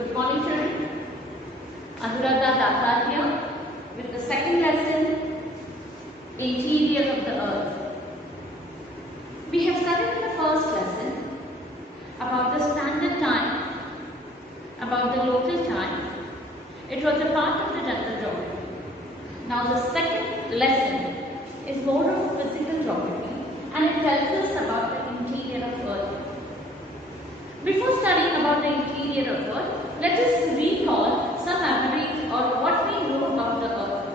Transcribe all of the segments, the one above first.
Good morning, children. Anuradha Datta here with the second lesson, Interior of the Earth. We have studied in the first lesson about the standard time, about the local time. It was a part of the general geography. Now the second lesson is more of physical geography, and it tells us about the interior of Earth. Before studying about the interior of Earth, let us recall some memories or what we know about the Earth.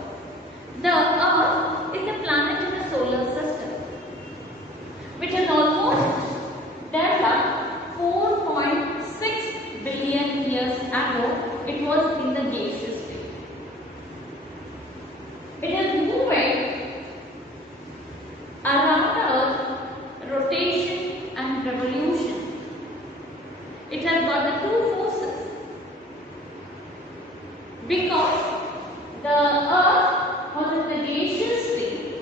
The Earth is a planet in the solar system, which has almost developed 4.6 billion years ago. It was in the gaseous state. It is moving around the Earth, rotation and revolution. It has got the two forces, because the Earth was in the gaseous state.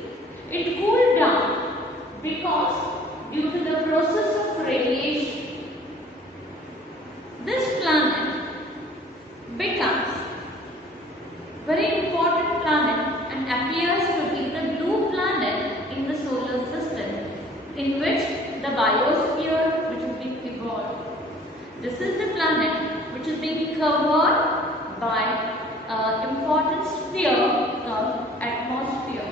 It cooled down because due to the process of radiation, this planet becomes very important planet and appears to be the blue planet in the solar system, in which the biosphere which is being evolved. This is the planet which is being covered by important sphere called atmosphere.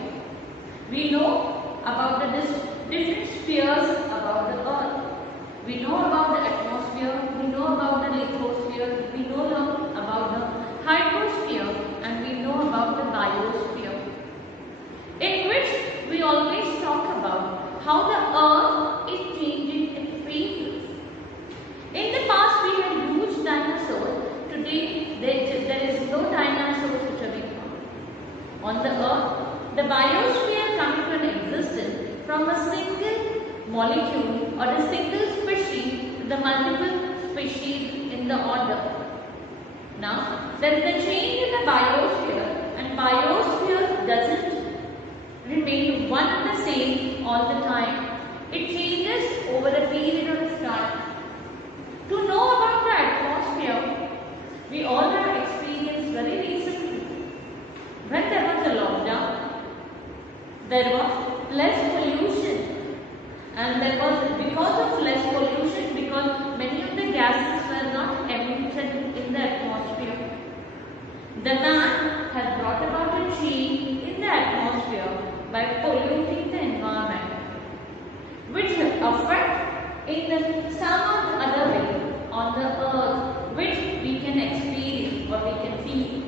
We know about the different spheres about the Earth. We know about the atmosphere, we know about the lithosphere, we know about the hydrosphere, and we know about the biosphere, in which we always talk about how the Earth is changing its phases. In the past, we had huge dinosaurs. Today, there is no dinosaurs which are being found. On the Earth, the biosphere comes to an existence from a single molecule or a single species to the multiple species in the order. Now, there is a change in the biosphere, and biosphere doesn't remain one and the same all the time. It changes over a period of time. To know about the atmosphere, we all have experienced very recently. When there was a lockdown, there was less pollution, and there was, because of less pollution, because many of the gases were not emitted in the atmosphere, the man has brought about a change in the atmosphere by polluting the environment, which affect in some other way on the Earth, which we can experience or we can feel.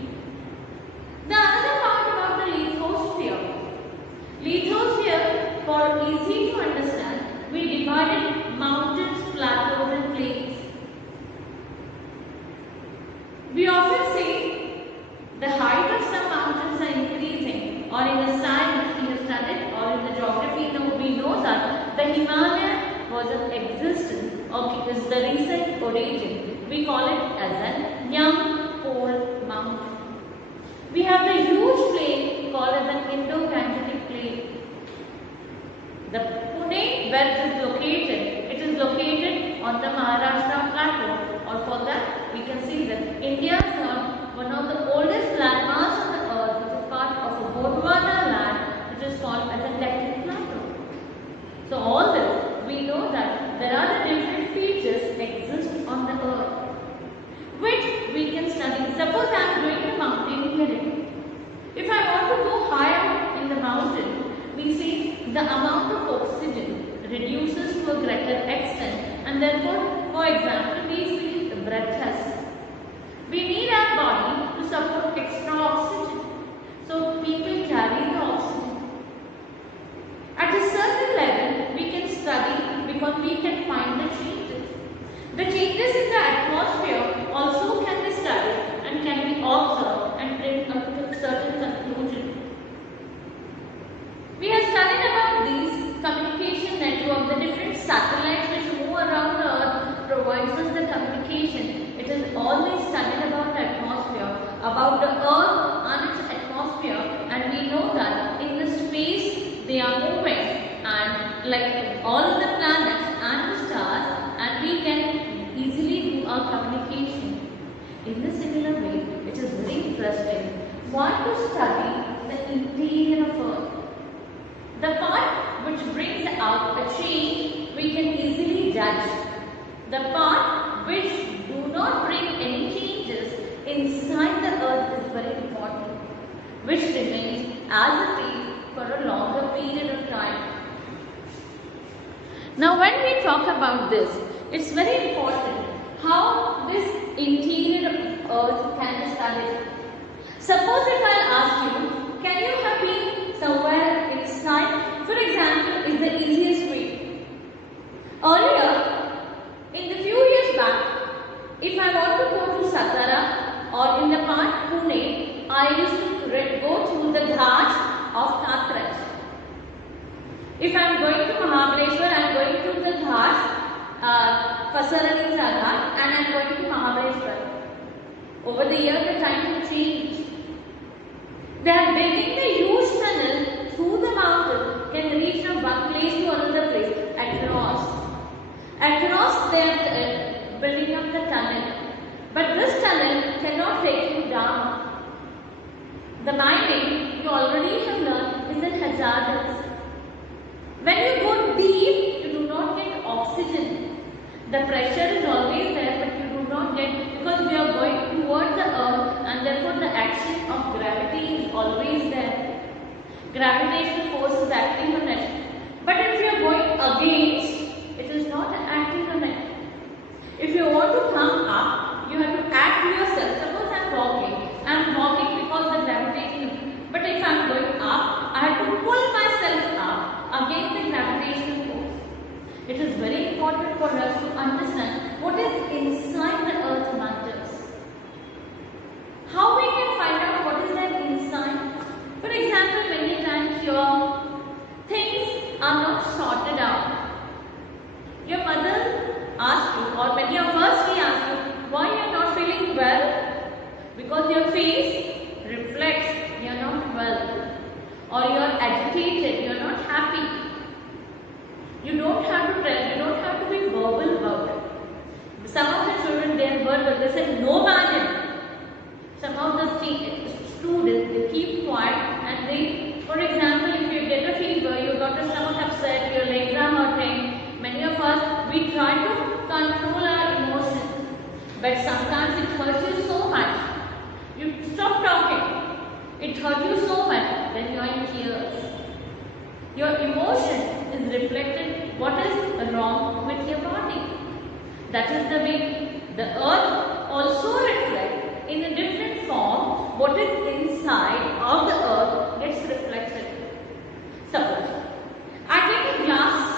The other part about the lithosphere. Lithosphere, for easy to understand, we divided mountains, plateaus and plains. We often say the height of some mountains are increasing, or in the science we have studied, or in the geography we know that the Himalaya was in existence, or is the recent origin. We call it as a young pole mountain. We have the huge plain called as an Indo-Gangetic plain. The Pune, where it is located on the Maharashtra plateau, or for that we can see that India is one of the oldest landmarks on the Earth, which is part of a Gondwana land, which is called as a Deccan plateau. So all this, we know that there are the different features exist on the Earth, which we can study. Suppose I am doing the mountaineering. If I want to go higher in the mountain, we see the amount of oxygen reduces to a greater extent, and therefore, for example, we feel breathless. We need our body to support extra oxygen. So people carry the oxygen. At a certain level, we can study because we can find the changes. The changes in the atmosphere also can be studied and can be observed and bring up to a certain conclusion. We have studied about these communication network, the different satellites which move around the Earth provides us the communication. It is always studied about the atmosphere, about the Earth and its atmosphere, and we know that in the space they are moving, and like all of the planets and the stars, and we can easily do our communication. In a similar way, it is very interesting. Why to study the interior of Earth? The part which brings out a change we can easily judge. The part which do not bring any changes inside the Earth is very important, which remains as it is for a longer period of time. Now when we talk about this, it's very important how this interior of Earth can be studied. Suppose if I ask you, can you have been somewhere inside? For example, is the easiest way. Earlier, in the few years back, if I want to go to Satara or in the part Pune, I used to go through the Ghats of Katraj. If I am going to Mahabaleshwar, I am going to the Ghats, Pasarani Ghat, and I am going to Mahabaleshwar. Over the years, the time has changed. They are digging the huge tunnel through the mountain, can reach from one place to another place across. Across they are building up the tunnel. But this tunnel cannot take you down. The mining, you already have learned, is hazardous. When you go deep, you do not get oxygen. The pressure is always there, but you do not get, because we are going towards the earth, and therefore the action of gravity is always there. Gravitational force is acting on it. But if you are going against, it is not acting on it. If you want to come up, you have to act yourself. Suppose I am walking because the gravitation. But if I am going up, I have to pull myself up against the gravitational force. It is very important for us to understand what is inside the earth matters. How we can find out what is there inside? For example, many times your things are not sorted out. Your mother asks you, or many of us we ask you, why you are not feeling well? Because your face reflects you are not well, or you are agitated, you are not happy. You don't have to tell, you don't have to be verbal about it. Some of the children, they are verbal, they say no madam. Some of the students, they keep quiet and they, for example, if you get a fever, you got your stomach upset, your legs are hurting, many of us, we try to control our emotions. But sometimes it hurts you so much. You stop talking. It hurts you so much, then you are in tears. Your emotion is reflected what is wrong with your body. That is the way the earth also reflects in a different form. What is inside of the earth gets reflected. Suppose I take a glass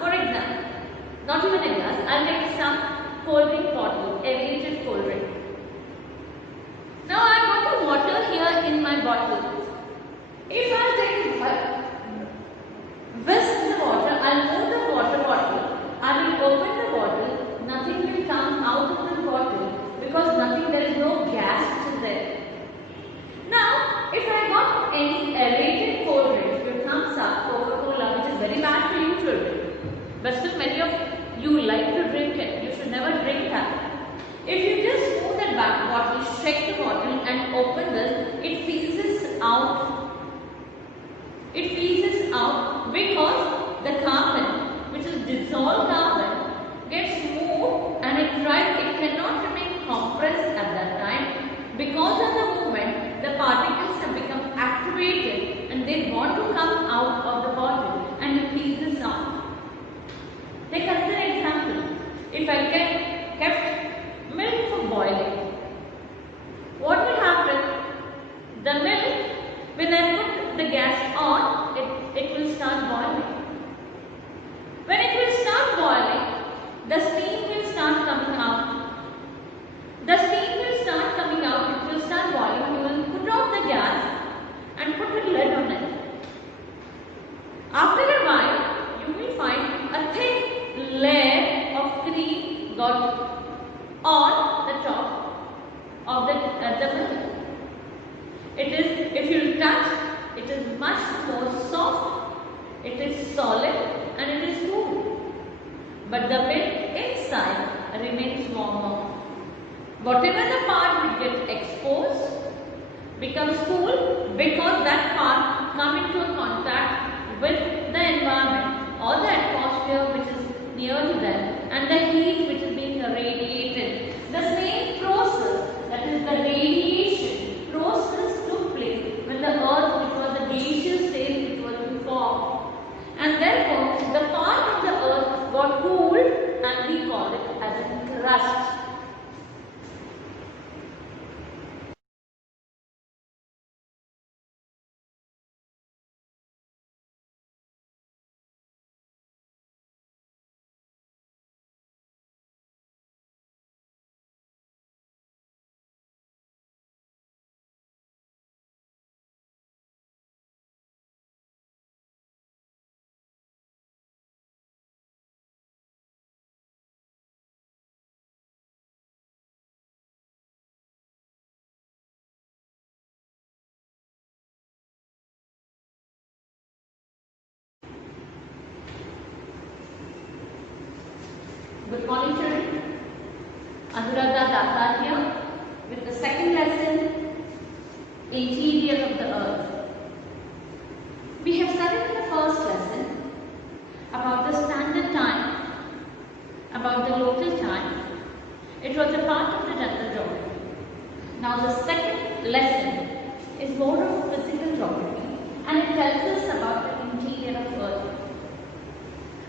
for example, not even a glass, I take some cold drink bottle, aerated cold drink. Now I got the water here in my bottle. If I take whisk the water, I will move the water bottle, I will open the bottle, nothing will come out of the bottle because there is no gas which is there. Now, if I got any aerated cold drink, your thumbs up, Coca-Cola, which is very bad for you children, but still many of you like to drink it, you should never drink that. If you just move that back bottle, shake the bottle and open this, it fizzes out. It fizzes out because the carbon, which is dissolved carbon, gets moved and it cannot remain compressed at that time. Because of the movement, the particles have become activated and they want to come out of the bottle and it fizzes out. Take another example. If I kept milk for boiling, what will happen? The milk, when I put the gas on, it will start boiling. When it will start boiling, the steam will start coming out. The steam will start coming out, it will start boiling. You will put off the gas and put a lid on it. After a while, you will find a thick layer of cream got on the top of the milk. It is, if you touch, it is much more soft, it is solid and it is smooth. But the milk inside remains Whatever the part which gets exposed becomes cool because that part comes into contact with the environment or the atmosphere which is near to them, and the heat which is being radiated. The same process, that is the radiation process, took place when the earth, which was the gaseous state, which was to form, and therefore the part of the earth got cooled and we call it as a crust. Good morning, children. Anuradha Datta here with the second lesson, Interior of the Earth. We have studied in the first lesson about the standard time, about the local time. It was a part of the general geography. Now the second lesson is more of physical geography, and it tells us about the interior of Earth.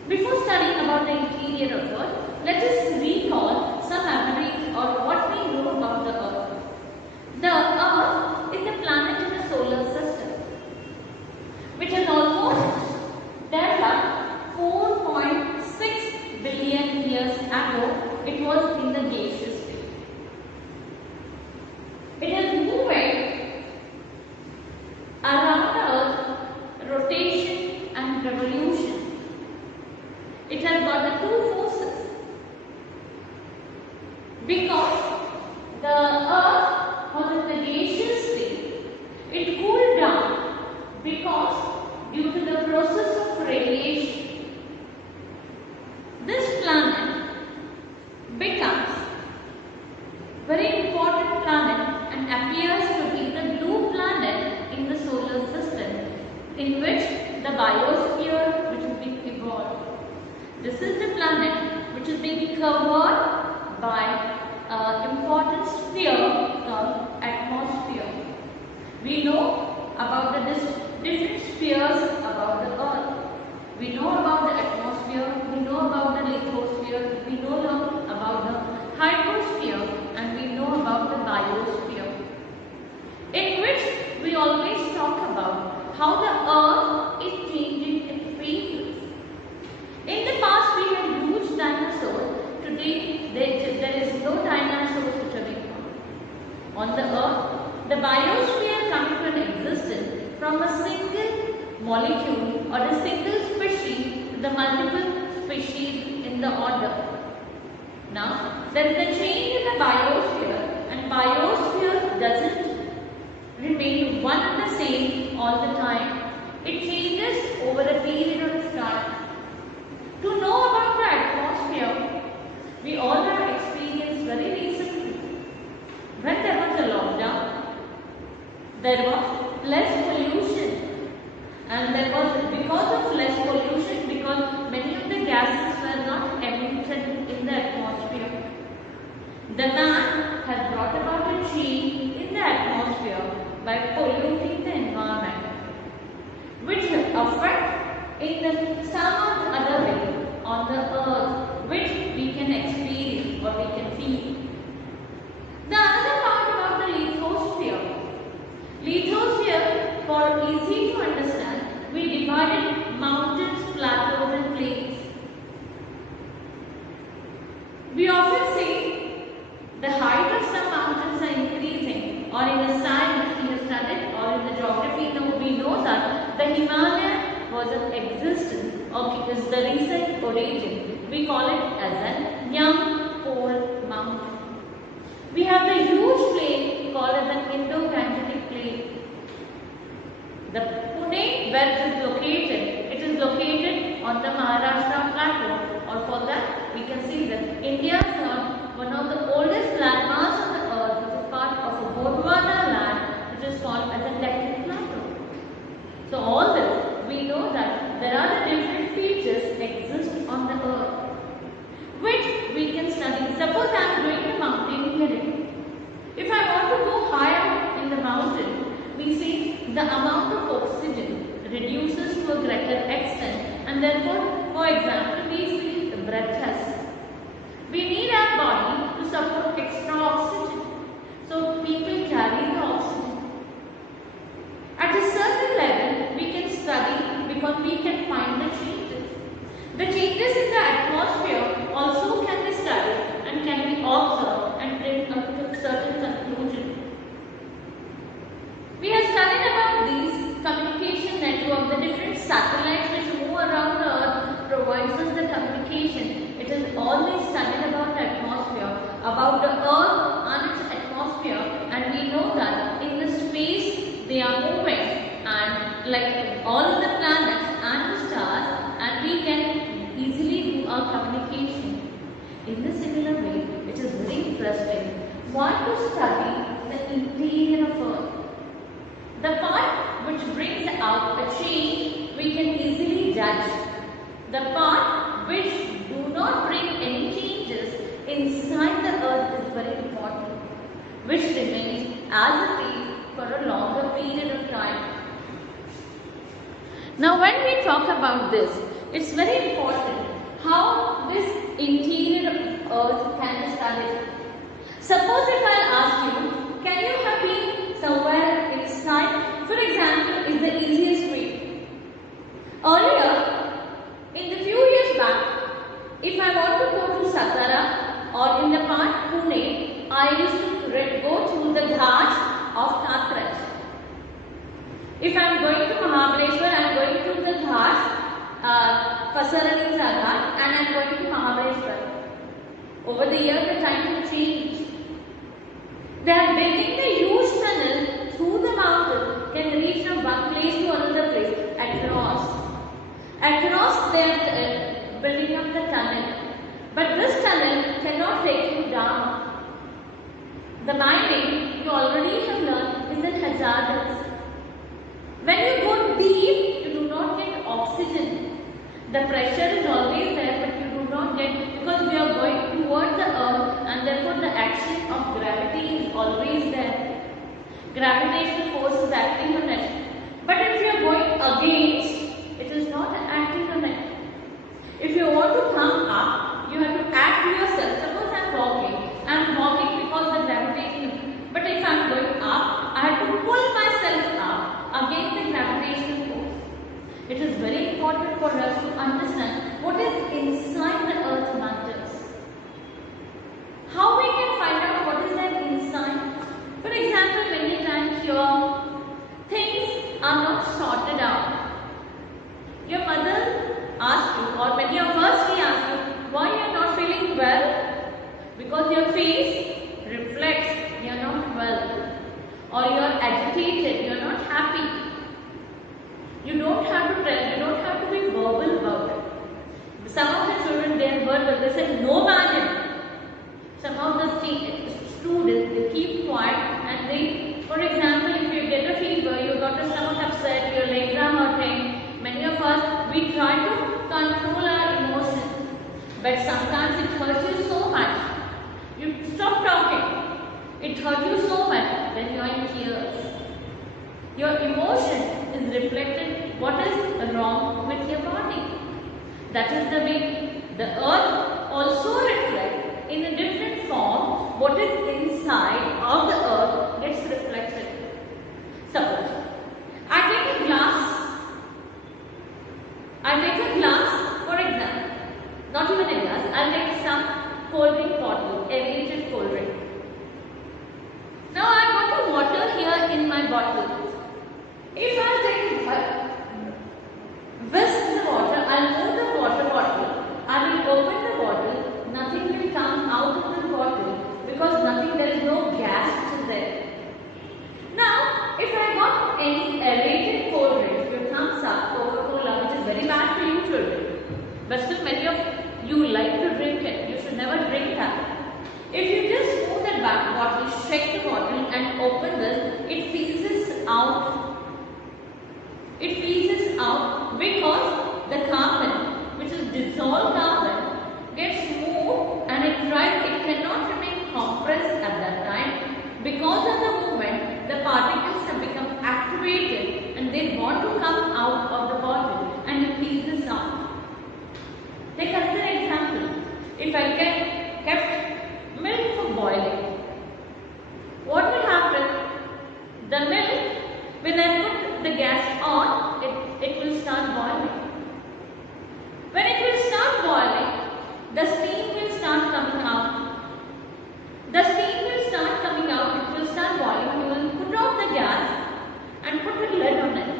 Before studying about the interior of Earth, let us recall some memories or what we know about the Earth. The Earth is a planet in the solar system, which has almost developed 4.6 billion years ago. It was in the gaseous state. It is moving around the Earth, rotation and revolution. It has got the two forces, because the Earth was in the gaseous state. It cooled down because due to the process of radiation. This planet becomes very important planet and appears to be the blue planet in the solar system, in which the biosphere which is being evolved. This is the planet which is being covered by important sphere called atmosphere. We know about the different spheres about the Earth. We know about the atmosphere, we know about the lithosphere, we know about the hydrosphere, and we know about the biosphere, in which we always talk about how the Earth is changing its phases. In the past we had huge dinosaurs. Today there is no dinosaurs which are being found. On the Earth, the biosphere comes to an existence from a single molecule or a single species to the multiple species in the order. Now, there is a change in the biosphere, and biosphere doesn't remain one and the same all the time. It changes over a period of time. To know about the atmosphere, we all have experienced very recently. When there was a lockdown, there was less pollution, and there was, because of less pollution, because many of the gases were not emitted in the atmosphere, the man has brought about a change in the atmosphere by polluting the environment, which affect in some other way on the Earth, which we can experience or we can feel. The other part about the lithosphere. Lithosphere, for easy to understand, we divided mountains, plateaus and plains. We often say the height of some mountains are increasing, or in the science we have studied, or in the geography we know that the Himalaya was in existence, or is the recent origin. We call it as an young pole mountain. We have the huge plain called as an Indo-Gangetic plain. The Pune, where it is located on the Maharashtra plateau, or for that we can see that India is one of the oldest landmarks of the So all this, we know that there are the different features exist on the earth, which we can study. Suppose I am doing the mountaineering. If I want to go higher in the mountain, we see the amount of oxygen reduces to a greater extent, and therefore, for example, we feel breathless. We need our body to support extra oxygen. So people carry the oxygen. At a certain level, we can study because we can find the changes. The changes in the atmosphere also can be studied and can be observed and bring up to a certain conclusion. We have studied about these communication networks, the different satellites which move around the earth provides us the communication. It is always studied about the atmosphere, about the earth and its atmosphere, and we know that in the space they are moving, and like all of the planets and the stars, and we can easily do our communication. In a similar way, it is very interesting. Why to study the interior of earth? The part which brings out a change, we can easily judge. The part which do not bring any changes inside the earth is very important, which remains as it is for a longer period of time. Now when we talk about this, it's very important how this interior of earth can be studied. Suppose if I ask you, can you have been somewhere inside? For example, is the easiest way. Earlier, in the few years back, if I want to go to Satara or in the part Pune, I used to go through the ghats of Kathraj. If I am going to Mahabaleshwar, I am going through the ghats, Pasarani Ghat, and I am going to Mahabaleshwar. Over the years, the time will change. They are building a huge tunnel through the mountain, can reach from one place to another place across. Across they are building up the tunnel. But this tunnel cannot take you down. The mining, you already have learned, is a hazardous. When you go deep, you do not get oxygen. The pressure is always there, but you do not get, because we are going towards the earth, and therefore the action of gravity is always there. Gravitational force is acting on it. But if you are going against, it is not acting on it. If you want to come up, you have to act yourself. Suppose I am walking because the gravitation. But if I am going up, I have to pull myself up against the gravitational force. It is very important for us to understand what is inside the earth matters. How we can find out what is there inside? For example, many times your things are not sorted out. Your mother asks you, or many of us we ask you, why you are not feeling well? Because your face reflects you are not well, or you are agitated, you are not happy. You don't have to tell, you don't have to be verbal about it. Some of the children, they are verbal, they say no madam. Some of the students, they keep quiet and they, for example, if you get a fever, you got a stomach upset, your legs are hurting, many of us, we try to control our emotions. But sometimes it hurts you so much. You stop talking. It hurts you so much, then you are in tears. Your emotion is reflected what is wrong with your body. That is the way the earth also reflects in a different form. What is inside of the earth gets reflected. Suppose I take a glass. For example, not even a glass, I'll take some cold drink bottle, aerated cold drink. Now I got the water here in my bottle. If I take whisk the water, I'll move the water bottle, I will open the bottle, nothing will come out of the bottle because there is no gas which is there. Now, if I got any aerated cold drink, your thumbs up, Coca-Cola, which is very bad for you children, but still many of you like to drink it, you should never drink that. If you just move the bottle, shake the bottle and open this, it fizzes out. it freezes out because the carbon, which is dissolved carbon, gets moved and it cannot remain compressed at that time. Because of the movement, the particles have become activated and they want to come out of the bottle and it freezes out. Take another example. If I kept milk for boiling, what will happen? The milk, when I put the gas on, it will start boiling. When it will start boiling, the steam will start coming out. The steam will start coming out, it will start boiling. You will put off the gas and put a lid on it.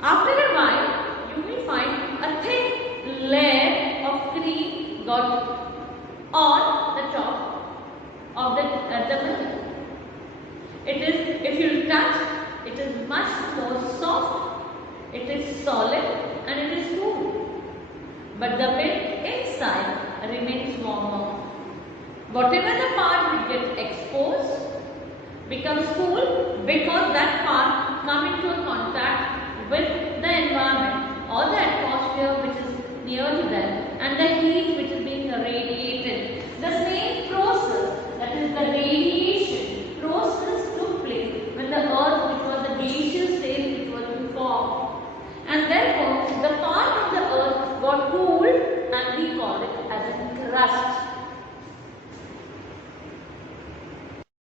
After a while, you will find a thick layer of cream got on the top of the milk. It is, if you touch, it is much more soft, it is solid and it is cool. But the milk inside remains warmer. Whatever the part which gets exposed becomes cool because that part comes into a contact with the environment or the atmosphere which is near to them and the heat which is being radiated